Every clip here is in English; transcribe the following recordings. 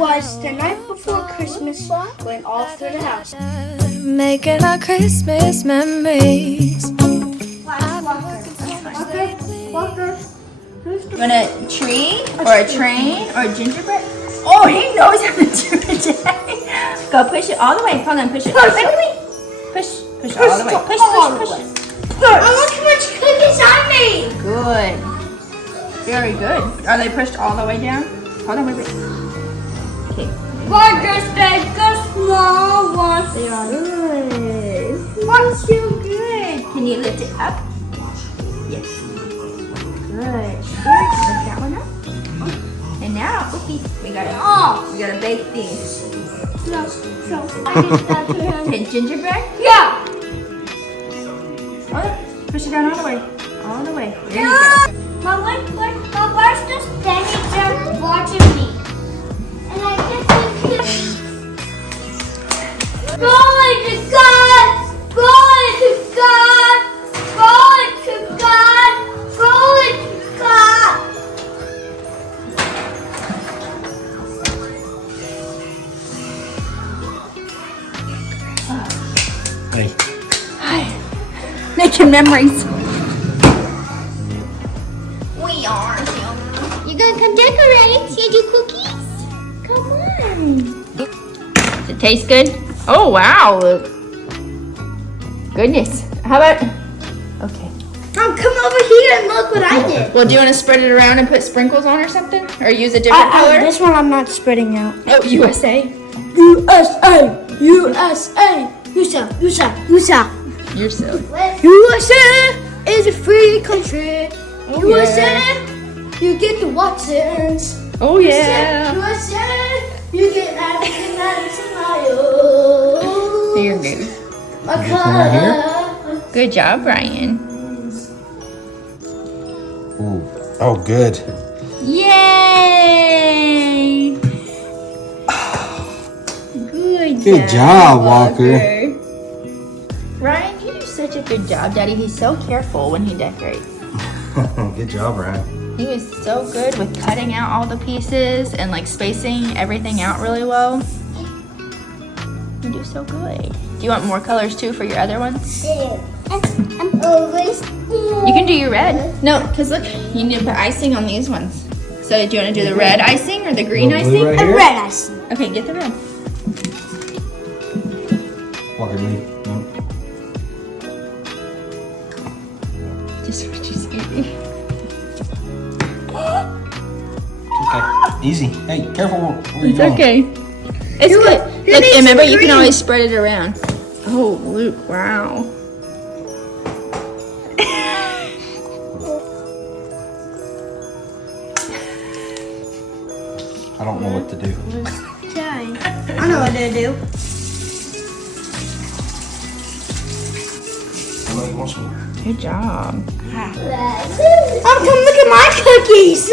'Twas the night before Christmas, went all through the house. Making our Christmas memories. Walker. You want a tree or a train or a gingerbread? Oh, he knows how to do it. Go push it all the way. Hold on, push it. Push all the way. Push. Oh, look how much cookies I made. Good. Very good. Are they pushed all the way down? Hold on, wait. Okay. Walker's big, the small ones. They are good. What's so good? Can you lift it up? Yes. Good. Lift that one up. And now, whoopee, we gotta bake these. Okay, gingerbread? Yeah. Oh, push it down all the way. All the way. There you go. My wife's just standing there watching me. And I just Glory to God! Glory to God! Glory to God! Glory to God! Hey. Hi. Making memories. We are. You gonna come decorate? You do cookies? Come on. Does it taste good? Oh, wow. Goodness. How about... Okay. Come over here and look what I did. Well, do you want to spread it around and put sprinkles on or something? Or use a different color? This one I'm not spreading out. Oh, USA. USA! USA! USA! You're silly. USA is a free country. Oh, USA, you get the Watsons. Oh, yeah. USA, you get African smiles. You're good. My here? Good job, Brian. Ooh. Oh, good. Yay! Good job, Walker. Ryan, you do such a good job, Daddy. He's so careful when he decorates. Good job, Ryan. He was so good with cutting out all the pieces and like spacing everything out really well. You do so good. Do you want more colors too for your other ones? I'm always. You can do your red. No, because look, you need to put icing on these ones. So do you want to do the red icing or the green Blue icing? right A here? red icing. Okay, get the red. Walker, leave. No. Just what you see. Okay. Easy. Hey, careful where you It's going. okay. It's good. Look, and remember, you can always spread it around. Oh, Luke, wow. I don't know what to do. I know what to do. Somebody wants some. Good job. Come look at my cookies.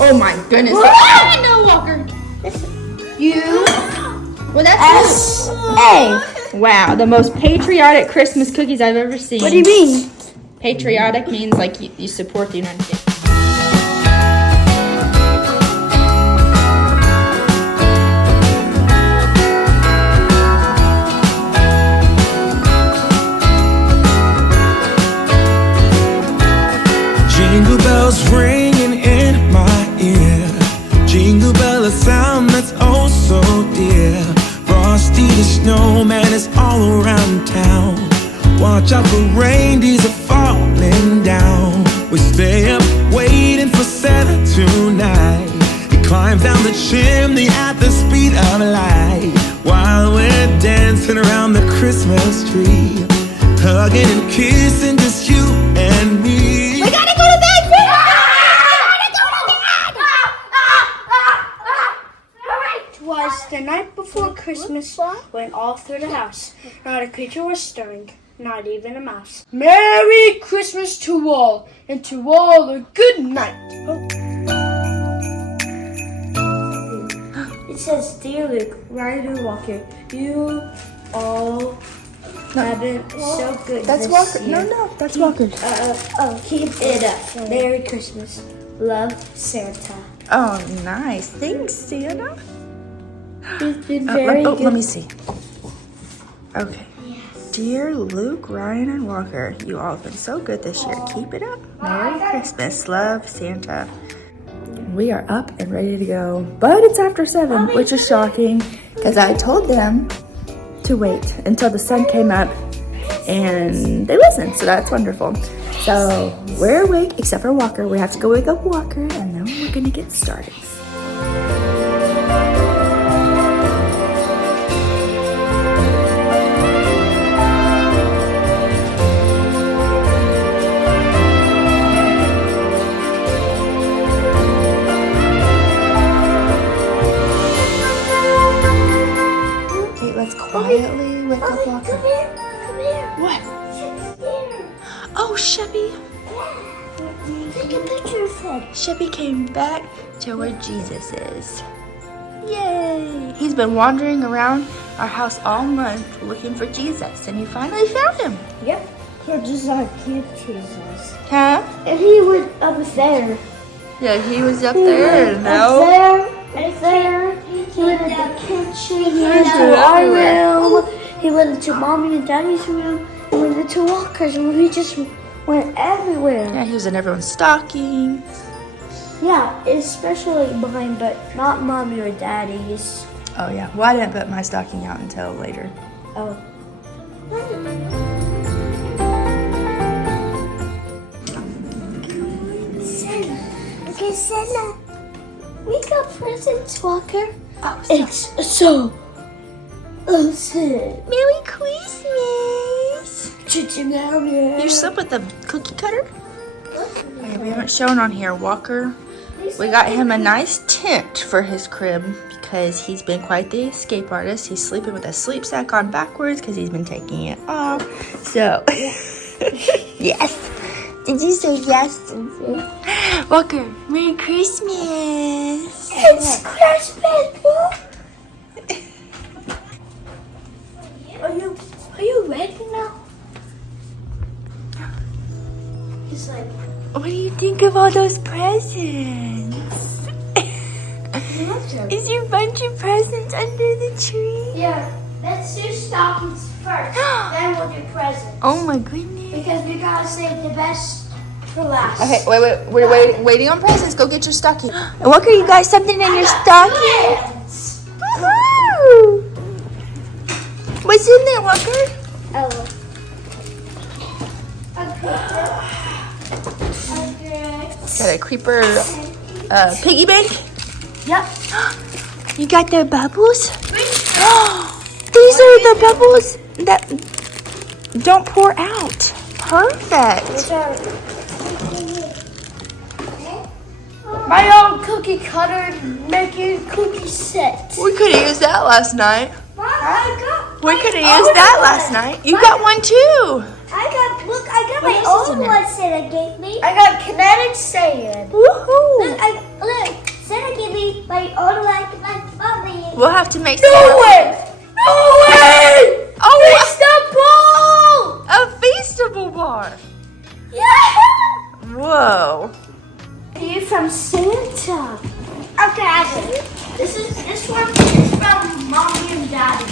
Oh my goodness. What? No, Walker. You. Well, that's S-A. wow, the most patriotic Christmas cookies I've ever seen. What do you mean? Patriotic means like you support the United States. Jingle bells ringing in my ear. Jingle bell, a sound that's oh so dear. Frosty the snowman is all around town. Watch out for reindeers are falling down. We stay up waiting for Santa tonight. He climbs down the chimney at the speed of light, while we're dancing around the Christmas tree, hugging and kissing just you and me. We gotta go to bed. Twas the night before Christmas, went all through the house. Not a creature was stirring, not even a mouse. Merry Christmas to all, and to all a good night. Oh. It says, Dear Luke, Ryder Walker, you all have been so good. That's this Walker. year. No, that's Walker. Keep it up. Merry Christmas. Love, Santa. Oh, nice. Thanks, Santa. You've been very good. Let me see. Okay. Dear Luke, Ryan, and Walker, you all have been so good this year. Keep it up. Merry Christmas. Love, Santa. We are up and ready to go, but it's after 7, which is shocking because I told them to wait until the sun came up and they listened, so that's wonderful. So we're awake except for Walker. We have to go wake up Walker and then we're gonna get started. Let's quietly wake up Walker. Come here. What? She's here. Oh, Sheppy. Take a picture of him. Sheppy came back to where Jesus is. Yay! He's been wandering around our house all month looking for Jesus, and he finally found him. Yep. You're just like cute Jesus. Huh? And he was up there. Yeah, he was up there. Up No. there. Up there. He went into the kitchen. He went He's into our everywhere. room. He went into Mommy and Daddy's room. He went into Walker's room. He just went everywhere. Yeah, he was in everyone's stocking. Yeah, especially mine, but not Mommy or Daddy's. Oh, yeah. Well, I didn't put my stocking out until later. Oh. Okay, Santa. We got presents, Walker. Oh, It's so awesome. Merry Christmas! You slept with the cookie cutter? Okay, we haven't shown on here. Walker, we got him a nice tent for his crib because he's been quite the escape artist. He's sleeping with a sleep sack on backwards because he's been taking it off. So, yes. Did you say yes? Walker, Merry Christmas! It's Christmas, Mom. Are you ready now? He's like, What do you think of all those presents? Is your bunch of presents under the tree? yeah, let's do stockings first. Then we'll do presents. Oh my goodness. Because we gotta save the best for last. Okay, wait. We're waiting on presents. Go get your stocking. And Walker, you got something in your stocking? Presents. Woohoo! What's in there, Walker? Oh. Okay. Got a creeper piggy bank. Yep. You got the bubbles? These are the bubbles that don't pour out. Perfect. My own cookie cutter making cookie set. We could have used that last night. Mom, I got We could have used that last night. You got one too. I got my else is in own there? one Santa gave me. I got kinetic sand. Woohoo! Look, Santa gave me my own like mommy. We'll have to make No some. way! No way! Oh, It's the ball! a feastable bar. Yeah! Whoa. You from Santa? Okay, I see. This one is from Mommy and Daddy.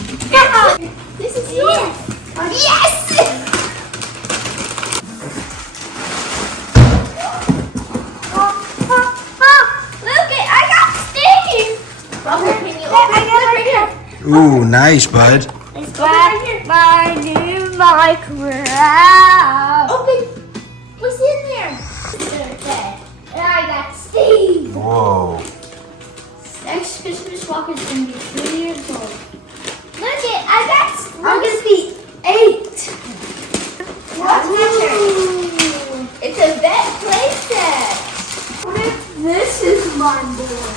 This is yours. Yes! Look it, I got Steve. Ooh, nice, bud. It's my new Minecraft. Okay. What's in there? Okay, and I got Steve. Whoa. Next Christmas Walker's gonna be 3 years old. Look it, I'm gonna be 8. What's It's a vet playset. What if this is mine, boy?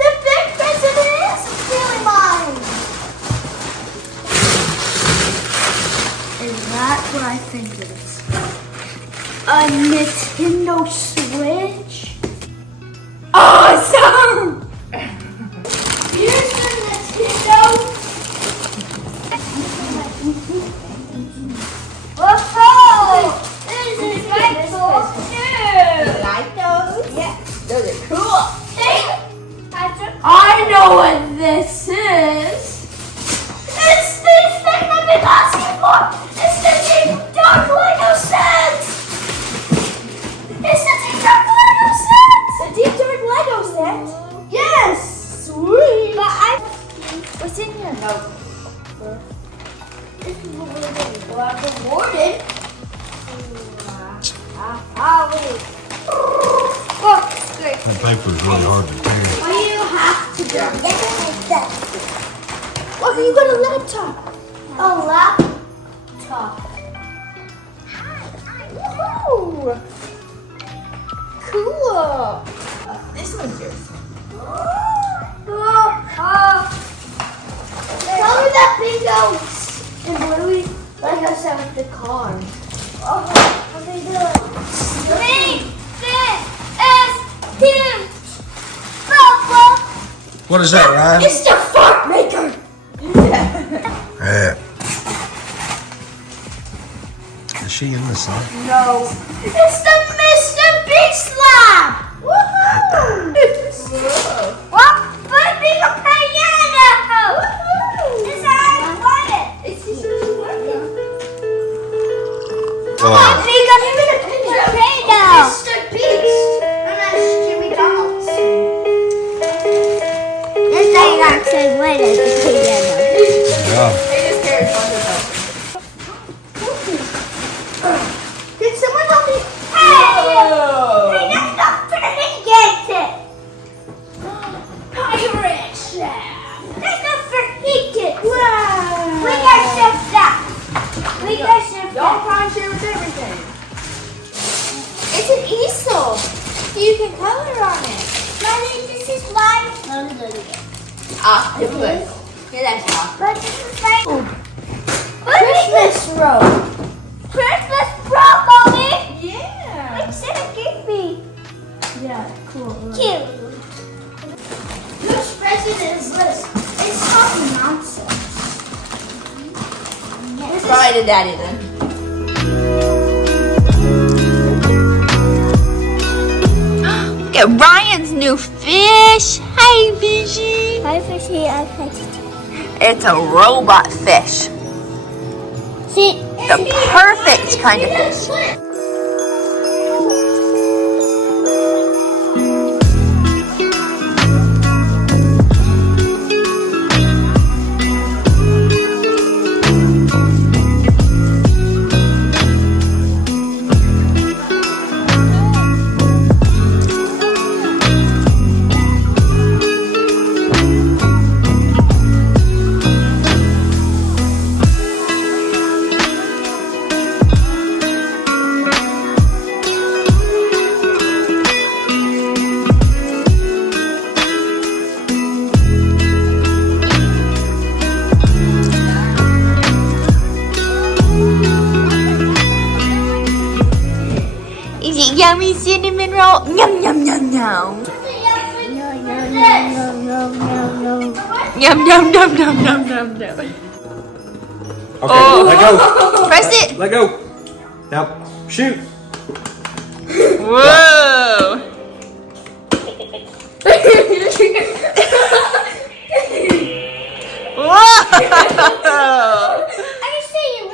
The big present is really mine. Is that what I think it is? A Nintendo Switch? Awesome! Here's the Nintendo. Whoa! This is right for two. Well, I've been rewarded. Oh, great. That paper is really hard to tear. Why do you have to do that? Look, you got a laptop. A laptop. Woohoo! Cool. This one's yours. Tell me that bingo and Bluey like us out with the car. Oh, how they do it? Huge. What is that, Ryan? It's the fart maker. Yeah. Is she in the sun? No. It's the Mr. Big Slab. Woohoo! What? But being a piano. Woohoo! It's how I want it. It's just Come on, Big up. Give me the picture. Mr. Beast. And that's Jimmy Donald's. This thing actually went at the piano. Yeah. They just carried on the belt. Can someone help me? Whoa! Hey, that's not for gets it. Pirate chef. That's not for he gets it. Wow. We got chef that. We got chef Y'all that. try and share with everything. It's an easel. You can color on it. Mommy, this is mine. Octopus. Yeah, that's all. But this is mine. Christmas roll. Christmas bro, Mommy. Yeah. Like Santa gave me. Yeah, cool. Cute. Whose president is this? It's talking nonsense. This is Probably to Daddy then. Look at Ryan's new fish. Hey, fishy. Hi, fishy. I catch it. It's a robot fish. See, The perfect kind of fish. Is it yummy cinnamon roll? Yum, yum, yum, yum. Yum, yum, yum, yum, yum, yum, yum. Okay, let go. Press it. Let go. Now, shoot. Whoa. Whoa. I can see you.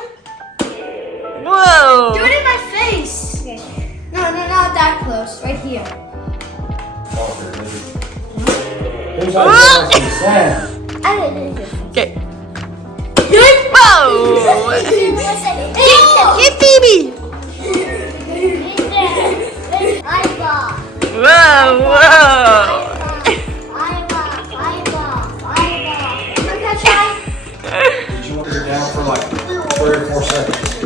Whoa. Do it in my face. No, not that close. Right here. Here's how you some sand. I didn't do it. Okay. Whoa. Get Phoebe. eyeball. Whoa, whoa. Eyeball. Did you want to go down for like 3 or 4 seconds?